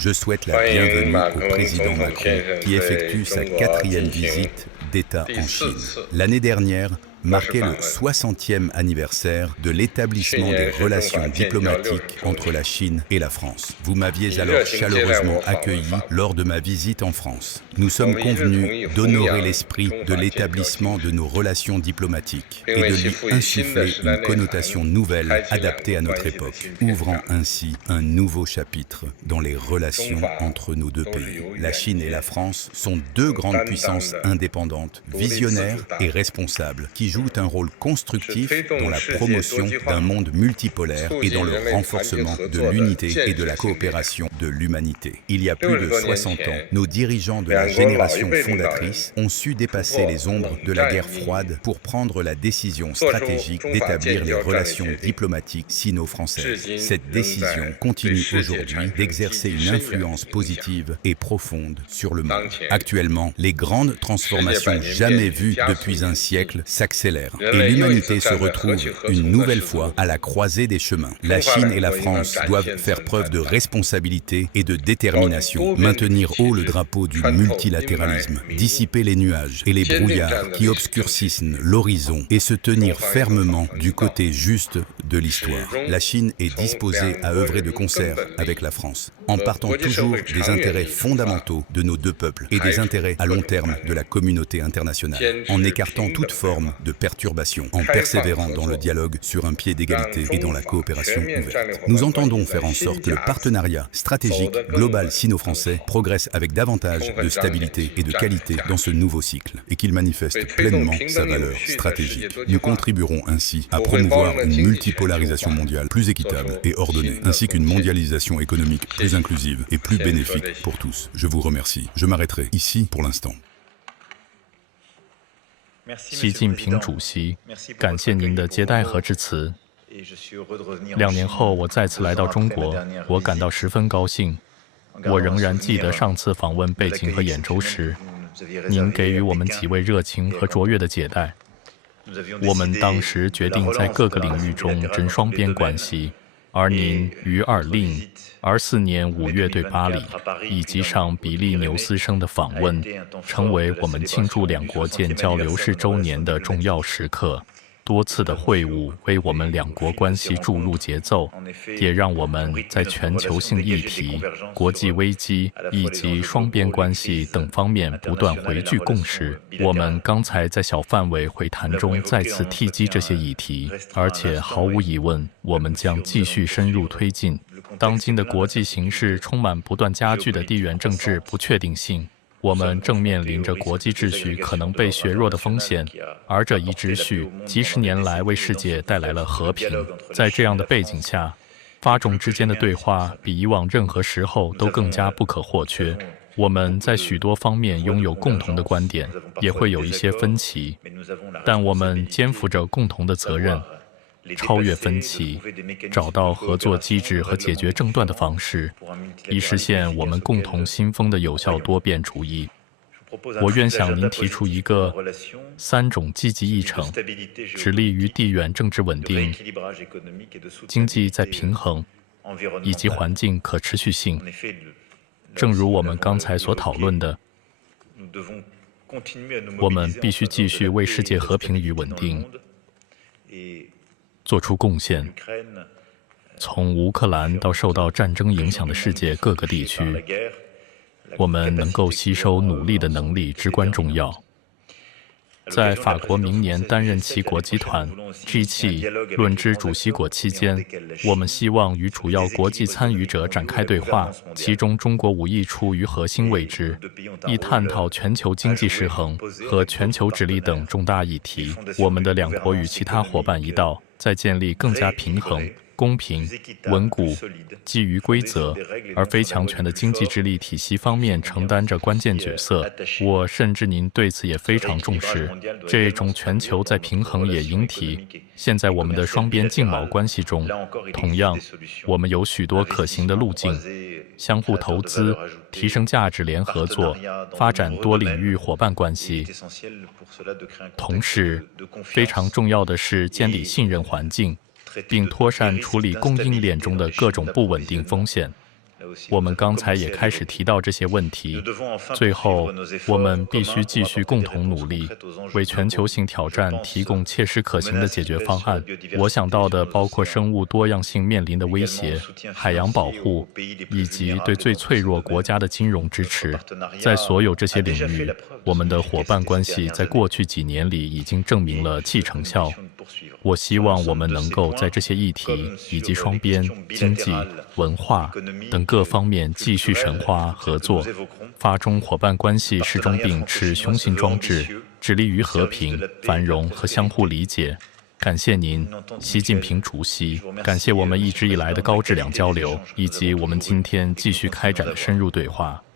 Je souhaite la bienvenue au président Macron qui effectue sa 4e visite d'État en Chine. L'année dernière marquait le 60e anniversaire de l'établissement des relations diplomatiques entre la Chine et la France. Vous m'aviez alors chaleureusement accueilli lors de ma visite en France. Nous sommes convenus d'honorer l'esprit de l'établissement de nos relations diplomatiques et de lui insuffler une connotation nouvelle adaptée à notre époque, ouvrant ainsi un nouveau chapitre dans les relations entre nos deux pays. La Chine et la France sont deux grandes puissances indépendantes, visionnaires et responsables, qui jouent un rôle constructif dans la promotion d'un monde multipolaire et dans le renforcement de l'unité et de la coopération de l'humanité. Il y a plus de 60 ans, nos dirigeants de la génération fondatrice ont su dépasser les ombres de la guerre froide pour prendre la décision stratégique d'établir les relations diplomatiques sino-françaises. Cette décision continue aujourd'hui d'exercer une influence positive et profonde sur le monde. Actuellement, les grandes transformations jamais vues depuis un siècle s'accélèrent et l'humanité se retrouve une nouvelle fois à la croisée des chemins. La Chine et la France doivent faire preuve de responsabilité et de détermination, maintenir haut le drapeau du multilatéralisme, dissiper les nuages et les brouillards qui obscurcissent l'horizon et se tenir fermement du côté juste de l'histoire. La Chine est disposée à œuvrer de concert avec la France, en partant toujours des intérêts fondamentaux de nos deux peuples et des intérêts à long terme de la communauté internationale, en écartant toute forme de perturbation, en persévérant dans le dialogue sur un pied d'égalité et dans la coopération ouverte. Nous entendons faire en sorte que le partenariat stratégique global sino-français progresse avec davantage de stabilité et de qualité dans ce nouveau cycle et qu'il manifeste pleinement sa valeur stratégique. Nous contribuerons ainsi à promouvoir une multipolarisation mondiale plus équitable et ordonnée, ainsi qu'une mondialisation économique plus inclusive et plus bénéfique pour tous. Je vous remercie. Je m'arrêterai ici pour l'instant. 习近平主席，感谢您的接待和致辞。2年后，我再次来到中国，我感到十分高兴。我仍然记得上次访问北京和兖州时，您给予我们几位热情和卓越的接待。我们当时决定在各个领域中争双边关系。而您于24年5月对巴黎以及上比利牛斯生的访问，成为我们庆祝两国建交60周年的重要时刻。多次的会晤为我们两国关系注入节奏，也让我们在全球性议题、国际危机以及双边关系等方面不断汇聚共识。我们刚才在小范围会谈中再次提及这些议题，而且毫无疑问，我们将继续深入推进。当今的国际形势充满不断加剧的地缘政治不确定性。我们正面临着国际秩序可能被削弱的风险，而这一秩序几十年来为世界带来了和平。在这样的背景下，法中之间的对话比以往任何时候都更加不可或缺。我们在许多方面拥有共同的观点，也会有一些分歧，但我们肩负着共同的责任，超越分歧，找到合作机制和解决争端的方式，以实现我们共同信奉的有效多边主义。我愿向您提出一个3种积极议程，致力于地缘政治稳定、经济再平衡以及环境可持续性。正如我们刚才所讨论的，我们必须继续为世界和平与稳定做出贡献。从乌克兰到受到战争影响的世界各个地区，我们能够吸收努力的能力至关重要。在法国明年担任其国集团 G7 论之主席国期间，我们希望与主要国际参与者展开对话，其中中国无意处于核心位置，以探讨全球经济失衡和全球治理等重大议题。我们的两国与其他伙伴一道，在建立更加平衡、公平、稳固、基于规则而非强权的经济治理体系方面承担着关键角色。我甚至您对此也非常重视。这种全球再平衡也应提。现在我们的双边经贸关系中，同样，我们有许多可行的路径，相互投资、提升价值联合作、发展多领域伙伴关系。同时，非常重要的是建立信任环境，并妥善处理供应链中的各种不稳定风险。我们刚才也开始提到这些问题。最后，我们必须继续共同努力，为全球性挑战提供切实可行的解决方案。我想到的包括生物多样性面临的威胁、海洋保护，以及对最脆弱国家的金融支持。在所有这些领域，我们的伙伴关系在过去几年里已经证明了其成效。我希望我们能够在这些议题以及双边、经济、文化等各方面继续深化合作。法中伙伴关系始终秉持雄心壮志，致力于和平、繁荣和相互理解。感谢您，习近平主席。感谢我们一直以来的高质量交流，以及我们今天继续开展的深入对话。